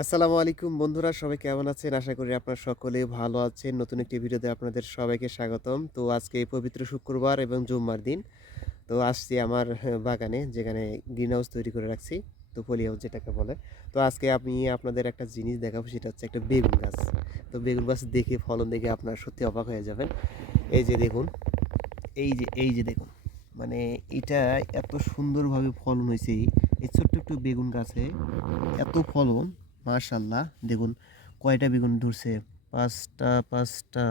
আসসালামু আলাইকুম বন্ধুরা, সবাই কেমন আছেন? আশা করি আপনারা সকলে ভালো আছেন। নতুন একটি ভিডিওতে আপনাদের সবাইকে স্বাগতম। তো আজকে এই পবিত্র শুক্রবার এবং জুম্মার দিন। তো আসছি আমার বাগানে, যেখানে গ্রিন হাউস তৈরি করে রাখছি তো পলি হাউস যেটাকে বলে। তো আজকে আমি আপনাদের একটা জিনিস দেখাবো, সেটা হচ্ছে একটা বেগুন গাছ। তো বেগুন গাছ দেখে, ফলন দেখে আপনারা সত্যি অবাক হয়ে যাবেন। এই যে দেখুন, এই যে এই যে দেখুন মানে এটা এত সুন্দরভাবে ফলন হয়েছে। এই ছোট্ট একটু বেগুন গাছে এত ফলন। মাশাল্লাহ দেখুন, কয়টা বেগুন ধরছে? পাঁচটা পাঁচটা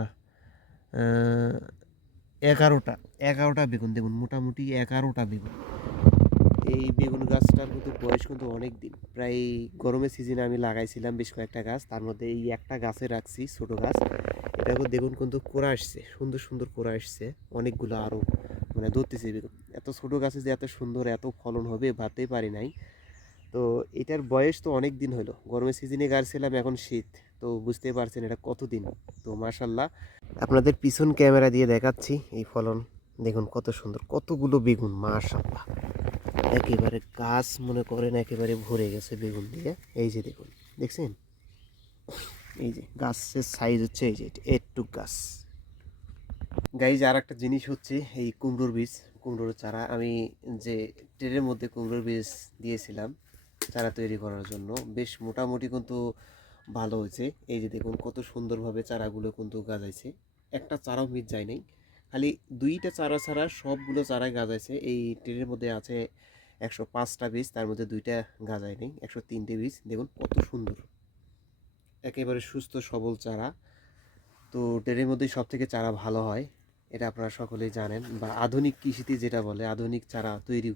এগারোটা। এগারোটা বেগুন, দেখুন, মোটামুটি এগারোটা বেগুন। এই বেগুন গাছটার কিন্তু বয়স কিন্তু অনেক দিন। প্রায় গরমের সিজনে আমি লাগাইছিলাম বেশ কয়েকটা গাছ। তার মধ্যে এই একটা গাছে রাখছি, ছোট গাছ। এটাকে দেখুন কিন্তু কোরা আসছে, সুন্দর সুন্দর কোরা আসছে। অনেকগুলো আরও মানে ধরতেছে বেগুন। এত ছোট গাছে যে এত সুন্দর, এত ফলন হবে ভাবতেই পারি নাই। তো এটার বয়স তো অনেক দিন হলো। গরমের সিজনে গাড়ছিলাম, এখন শীত। তো বুঝতে পারছেন এটা কতদিন? তো মাশাল্লাহ আপনাদের পিছন ক্যামেরা দিয়ে দেখাচ্ছি এই ফলন। দেখুন কত সুন্দর, কতগুলো বেগুন মাশাল্লাহ একেবারে গাছ মনে করেন একেবারে ভরে গেছে বেগুন দিয়ে। এই যে দেখুন, দেখছেন? এই যে গাছের সাইজ হচ্ছে এই যে একটু গাছ। গাইজ আর একটা জিনিস হচ্ছে এই কুমড়োর বীজ। কুমড়োর চারা, আমি যে ট্রেনের মধ্যে কুমড়োর বীজ দিয়েছিলাম চারা তৈরি করার জন্য। বেশ মোটামুটি কিন্তু ভালো হয়েছে। এই যে দেখুন, কত সুন্দরভাবে চারাগুলো কিন্তু গাজাইছে। একটা চারাও মিট যায় নাই। খালি দুইটা চারা ছাড়া সবগুলো চারাই গাজাইছে। এই ট্রেনের মধ্যে আছে একশো পাঁচটা বীজ, তার মধ্যে দুইটা গাজায় নেই, একশো তিনটে বীজ। দেখুন, কত সুন্দর। একেবারে সুস্থ, সবল চারা। তো ট্রেনের মধ্যে সব থেকে চারা ভালো হয়, এটা আপনারা সকলেই জানেন। বা আধুনিক কৃষিতে যেটা বলে, আধুনিক চারা তৈরি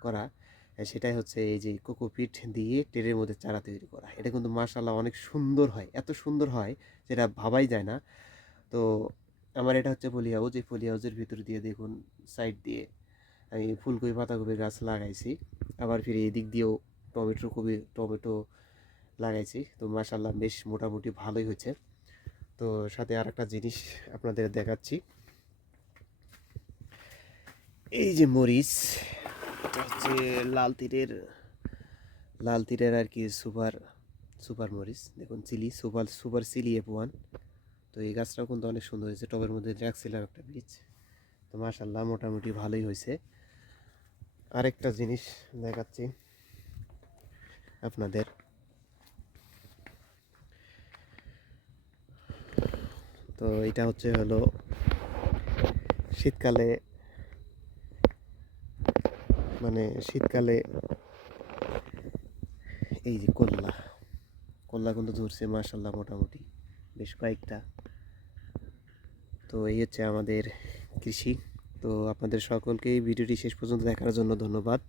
করা। সেটাই হচ্ছে এই যে কোকোপিট দিয়ে টেরের মধ্যে চারা তৈরি করা। এটা কিন্তু মার্শাল্লাহ অনেক সুন্দর হয়, এত সুন্দর হয় যেটা ভাবাই যায় না। তো আমার এটা হচ্ছে পলি হাউস, এই পলি হাউসের ভিতর দিয়ে দেখুন, সাইড দিয়ে আমি ফুলকপি পাতাকপি গাছ লাগাইছি। আবার ফিরে এদিক দিয়েও টমেটো কপি, টমেটো লাগাইছি। তো মার্শাল্লাহ বেশ মোটামুটি ভালোই হয়েছে। তো সাথে আর একটা জিনিস আপনাদের দেখাচ্ছি। এই যে মরিচ এটা হচ্ছে লাল তীরের লাল তীরের আর কি সুপার সুপার মরিচ। দেখুন, chilli, super super chilli F one তো এই গাছটাও কিন্তু অনেক সুন্দর হয়েছে। টবের মধ্যে রাখছিলাম একটা বীজ। তো মাশাল্লাহ মোটামুটি ভালোই হয়েছে। আরেকটা জিনিস দেখাচ্ছি আপনাদের। তো এটা হচ্ছে হলো শীতকালে মানে শীতকালে এই যে কল্লা কল্লা কিন্তু ধরছে মার্শাল্লাহ মোটামুটি বেশ কয়েকটা। তো এই হচ্ছে আমাদের কৃষি। তো আপনাদের সকলকেই ভিডিওটি শেষ পর্যন্ত দেখার জন্য ধন্যবাদ।